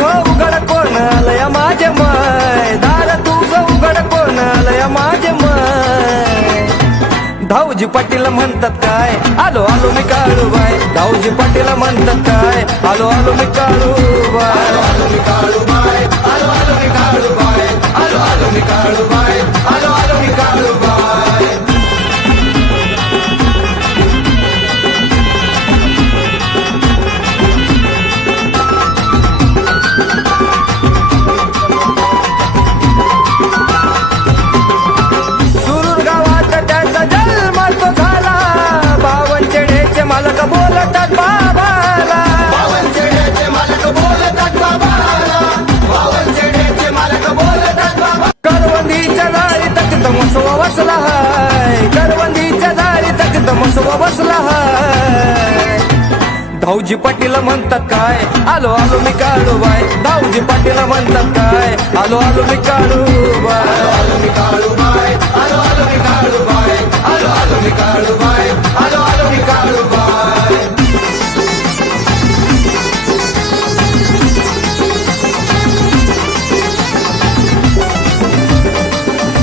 तुझं उघड कोण आलय माझे मय? दार तुझं उघड कोण आलय माझे मय? धाऊजी पाटील म्हणतात काय? आलो आलो मी काळू बाय धाऊजी पाटील म्हणतात काय? आलो आलो मी काळू बाय आलो मी काळू हाय. धाऊजी पाटील म्हणतात काय? आलो आलो मी काढू बाय धाऊजी पाटील म्हणतात काय? आलो आलो मी काढू बाय